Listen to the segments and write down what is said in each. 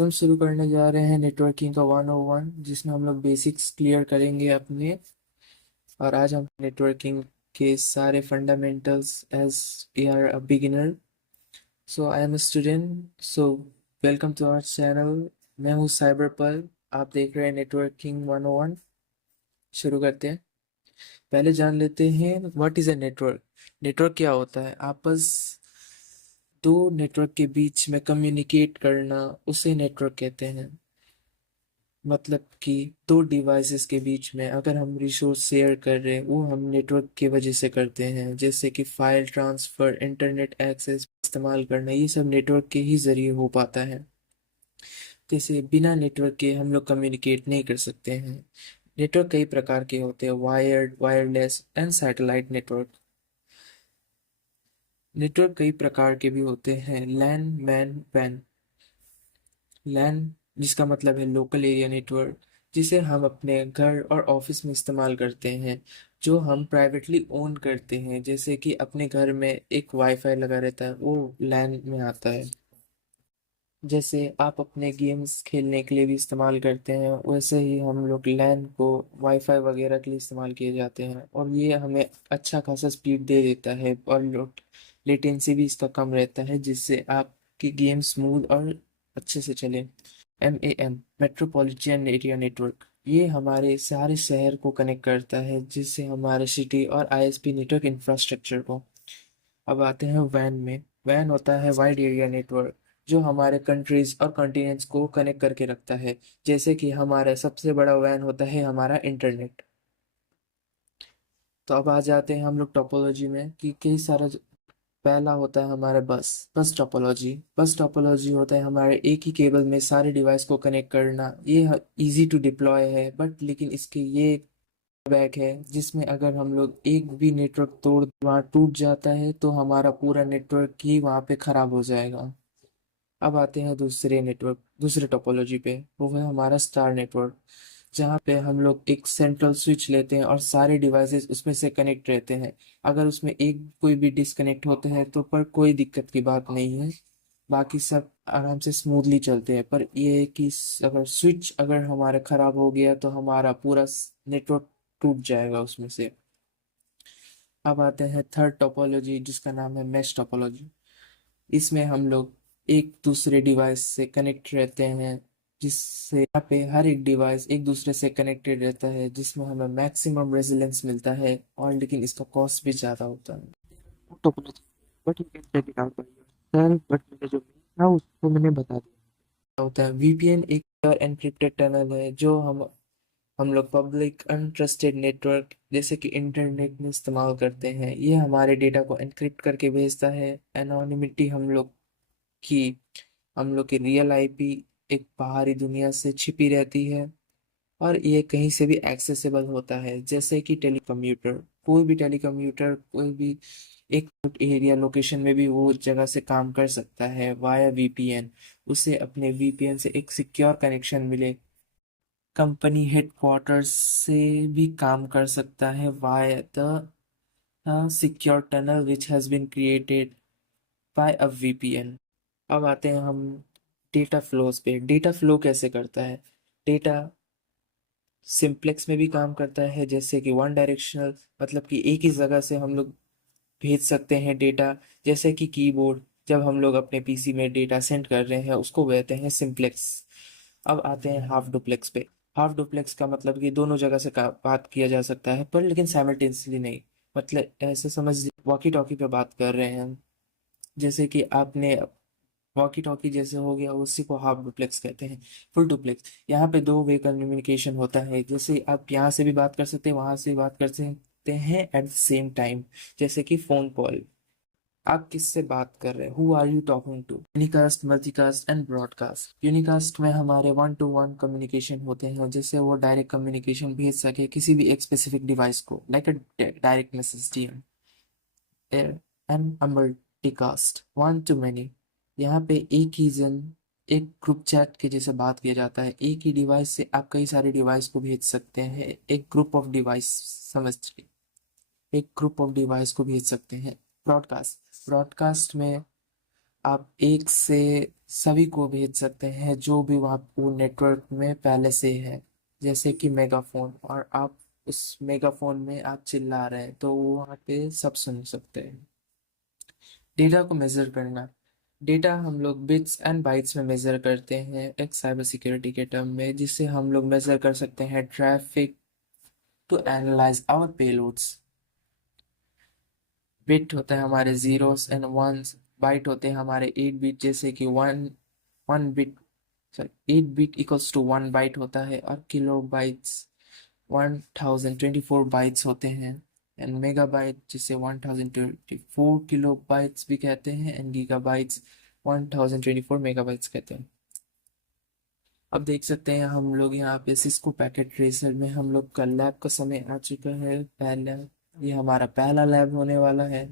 हम शुरू करने जा रहे हैं नेटवर्किंग का 101 जिसमें हम लोग बेसिक्स क्लियर करेंगे अपने। और आज हम नेटवर्किंग के सारे fundamentals as we are a beginner. So I am a student, so welcome to our channel. मैं हूँ साइबर पल। आप देख रहे हैं नेटवर्किंग 101। शुरू करते हैं। पहले जान लेते हैं what is a network. Network क्या होता है? आपस दो नेटवर्क के बीच में कम्युनिकेट करना, उसे नेटवर्क कहते हैं। मतलब कि दो डिवाइसेस के बीच में अगर हम रिसोर्स शेयर कर रहे हैं वो हम नेटवर्क की वजह से करते हैं, जैसे कि फाइल ट्रांसफर, इंटरनेट एक्सेस इस्तेमाल करना, ये सब नेटवर्क के ही जरिए हो पाता है। जैसे बिना नेटवर्क के हम लोग कम्युनिकेट नहीं कर सकते हैं। नेटवर्क कई प्रकार के होते हैं, wired, wireless and satellite network. Network कई प्रकार के भी होते हैं, लैन, मैन, वैन। लैन जिसका मतलब है लोकल एरिया नेटवर्क, जिसे हम अपने घर और ऑफिस में इस्तेमाल करते हैं, जो हम प्राइवेटली ओन करते हैं। जैसे कि अपने घर में एक वाईफाई लगा रहता है, वो लैन में आता है। जैसे आप अपने गेम्स खेलने के लिए भी इस्तेमाल करते हैं, वैसे ही हम लोग लैन को वाईफाई वगैरह के लिए इस्तेमाल किए जाते हैं, और ये हमें अच्छा खासा स्पीड दे देता है और लेटेंसी भी इसका कम रहता है, जिससे आपकी गेम स्मूथ और अच्छे से चले। एम मेट्रोपॉलिटन एरिया नेटवर्क, ये हमारे सारे शहर को कनेक्ट करता है, जिससे हमारे सिटी और आईएसपी नेटवर्क इंफ्रास्ट्रक्चर को। अब आते हैं वैन में। वैन होता है वाइड एरिया नेटवर्क, जो हमारे कंट्रीज और कॉन्टिनेंट्स को कनेक्ट करके रखता है। जैसे कि हमारा सबसे बड़ा वैन होता है हमारा इंटरनेट। तो अब आ जाते हैं हम लोग टोपोलॉजी में कि कई सारा पहला होता है हमारा बस टोपोलॉजी। बस टोपोलॉजी होता है हमारे एक ही केबल में सारे डिवाइस को कनेक्ट करना। ये इजी टू डिप्लॉय है, बट लेकिन इसके ये बैक है, जिसमें अगर हम लोग एक भी नेटवर्क तोड़ वहाँ टूट जाता है तो हमारा पूरा नेटवर्क ही वहाँ पे खराब हो जाएगा। अब आते हैं दूसरे टोपोलॉजी पे, वो है हमारा स्टार नेटवर्क, जहाँ पे हम लोग एक सेंट्रल स्विच लेते हैं और सारे डिवाइसेस उसमें से कनेक्ट रहते हैं। अगर उसमें एक कोई भी डिस्कनेक्ट होते हैं तो पर कोई दिक्कत की बात नहीं है, बाकी सब आराम से स्मूथली चलते हैं। पर ये है कि अगर स्विच अगर हमारा खराब हो गया तो हमारा पूरा नेटवर्क टूट जाएगा उसमें से। अब आते हैं थर्ड टोपोलॉजी, जिसका नाम है मैश टोपोलॉजी। इसमें हम लोग एक दूसरे डिवाइस से कनेक्ट रहते हैं, जिससे यहाँ पे हर एक डिवाइस एक दूसरे से कनेक्टेड रहता है, जिसमें हमें मैक्सिमम रेजिलेंस मिलता है, और लेकिन इसका कॉस्ट भी ज़्यादा होता है। Topology, but you can check it out by yourself, but मैंने जो था उसको मैंने बता दिया। होता है वीपीएन, एक और एनक्रिप्टेड टनल है, जो हम लोग पब्लिक अनट्रस्टेड नेटवर्क जैसे कि इंटरनेट में इस्तेमाल करते हैं। ये हमारे डेटा को एनक्रिप्ट करके भेजता है। एनोनिमिटी की हम लोग की रियल आईपी एक बाहरी दुनिया से छिपी रहती है, और ये कहीं से भी एक्सेसिबल होता है। जैसे कि टेलीकम्यूटर, कोई भी एक एरिया लोकेशन में भी वो जगह से काम कर सकता है वाया वीपीएन। उसे अपने वीपीएन से एक सिक्योर कनेक्शन मिले, कंपनी हेडक्वार्टर्स से भी काम कर सकता है via the secure tunnel which has been created by a VPN. अब आते हैं हम डेटा फ्लोज पे। डेटा फ्लो कैसे करता है? डेटा सिंप्लेक्स में भी काम करता है, जैसे कि वन डायरेक्शनल, मतलब कि एक ही जगह से हम लोग भेज सकते हैं डेटा। जैसे कि कीबोर्ड, जब हम लोग अपने पीसी में डेटा सेंड कर रहे हैं उसको कहते हैं सिंप्लेक्स। अब आते हैं हाफ डुप्लेक्स पे। हाफ डुप्लेक्स का मतलब कि दोनों जगह से बात किया जा सकता है, पर लेकिन साइमल्टेनियसली नहीं। मतलब ऐसे समझ, वॉकी टॉकी पे बात कर रहे हैं हम। जैसे कि आपने वॉकी टॉकी जैसे हो गया, उसी को हाफ डुप्लेक्स कहते हैं। फुल डुप्लेक्स, यहाँ पे दो वे कम्युनिकेशन होता है, जैसे आप यहाँ से भी बात कर सकते हैं, वहां से भी बात कर सकते हैं एट द सेम टाइम। जैसे कि फोन कॉल, आप किससे बात कर रहे हैं, who are you talking to. Unicast, multicast and broadcast. Unicast में हमारे वन टू वन कम्युनिकेशन होते हैं, जिससे वो डायरेक्ट कम्युनिकेशन भेज सके किसी भी एक स्पेसिफिक डिवाइस को, like a direct message DM. And a multicast, one two many, यहाँ पे एक ही जन एक ग्रुप चैट के जैसे बात किया जाता है। एक ही डिवाइस से आप कई सारे डिवाइस को भेज सकते हैं, एक ग्रुप ऑफ डिवाइस, समझ, एक ग्रुप ऑफ डिवाइस को भेज सकते हैं। ब्रॉडकास्ट, ब्रॉडकास्ट में आप एक से सभी को भेज सकते हैं जो भी वहाँ वो नेटवर्क में पहले से है, जैसे कि मेगाफोन, और आप उस मेगाफोन में आप चिल्ला रहे हैं तो वो वहाँ पे सब सुन सकते हैं। डेटा को मेजर करना, डेटा हम लोग बिट्स एंड बाइट्स में मेजर करते हैं एक साइबर सिक्योरिटी के टर्म में, जिससे हम लोग मेजर कर सकते हैं traffic to analyse our payloads. Bit होते हैं हमारे जीरोस एंड वंस, बाइट होते हैं हमारे 8 बिट, जैसे कि one bit, sorry 8 bit equals to 1 byte होता है, और किलो बाइट्स 1024 बाइट्स होते हैं, एंड मेगा बाइट जिसे 1024 किलो बाइट्स भी कहते हैं, एंड गीगा बाइट्स 1024 मेगाबाइट्स कहते हैं। अब देख सकते हैं हम लोग यहाँ पे सिस्को पैकेट ट्रेसर में हम लोग का लैब का समय आ चुका है। पहला, ये हमारा पहला लैब होने वाला है।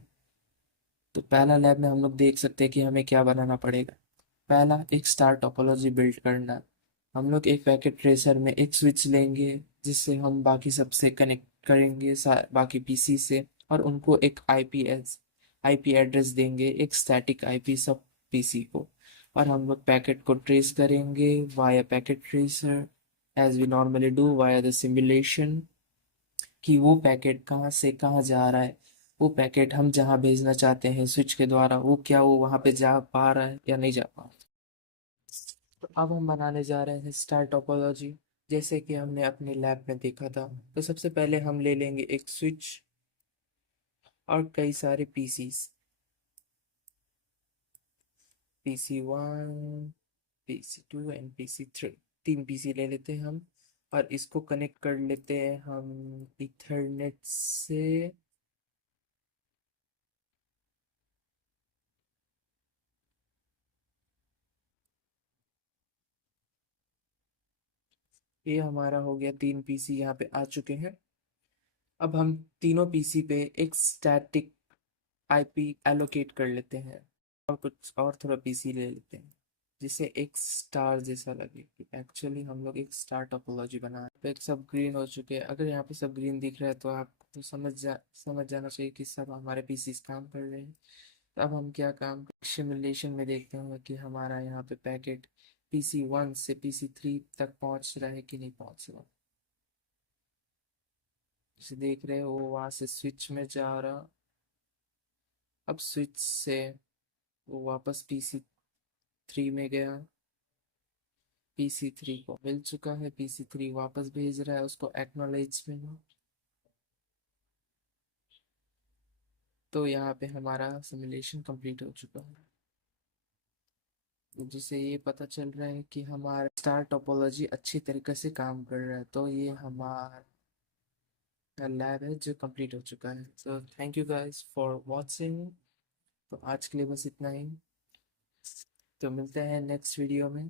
तो पहला लैब में हम लोग देख सकते हैं कि हमें क्या बनाना पड़ेगा। पहला, एक स्टार टोपोलॉजी बिल्ड करना। हम लोग एक पैकेट ट्रेसर में एक स्विच लेंगे, जिससे हम बाकी सबसे कनेक्ट करेंगे बाकी पीसी से, और उनको एक आईपी एड्रेस देंगे, एक स्टैटिक आईपी सब पीसी को। और हम लोग पैकेट को ट्रेस करेंगे via packet tracer, as we normally do via the simulation, कि वो पैकेट कहाँ से कहाँ जा रहा है, वो पैकेट हम जहाँ भेजना चाहते हैं स्विच के द्वारा, वो क्या वो वहाँ पे जा पा रहा है या नहीं जा पा रहा। तो अब हम बनाने जा रहे हैं स्टार टोपोलॉजी, जैसे कि हमने अपने लैब में देखा था। तो सबसे पहले हम ले लेंगे एक स्विच और कई सारे pieces, PC1, PC2 and PC3, 3 PC ले लेते हैं हम, और इसको कनेक्ट कर लेते हैं हम इथरनेट से। ये हमारा हो गया, 3 पीसी यहाँ पे आ चुके हैं। अब हम तीनों पीसी पे एक स्टैटिक आईपी एलोकेट कर लेते हैं, और कुछ और थोड़ा पीसी ले लेते हैं, जिससे एक स्टार जैसा लगे कि एक्चुअली हम लोग एक स्टार टोपोलॉजी बना रहे हैं। तो एक सब ग्रीन हो चुके हैं। अगर यहाँ पे सब ग्रीन दिख रहा है तो आप तो समझ जाना चाहिए कि सब हमारे पीसी काम कर रहे हैं। तो अब हम क्या काम सिमुलेशन में देखते हैं कि हमारा यहाँ पे पैकेट PC1 से PC3 तक पहुँच रहा है कि नहीं पहुँच रहा। जैसे देख रहे हो वो वहां से स्विच में जा रहा, अब स्विच से वो वापस PC3 में गया, PC3 को मिल चुका है, PC3 वापस भेज रहा है उसको एक्नॉलेजमेंट। तो यहाँ पे हमारा सिमुलेशन कंप्लीट हो चुका है, जिससे ये पता चल रहा है कि हमारा स्टार टोपोलॉजी अच्छी तरीके से काम कर रहा है। तो ये हमारा लैब है जो कंप्लीट हो चुका है। So thank you guys for watching. तो आज के लिए बस इतना ही। तो मिलते हैं नेक्स्ट वीडियो में,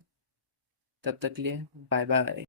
तब तक के लिए बाय बाय।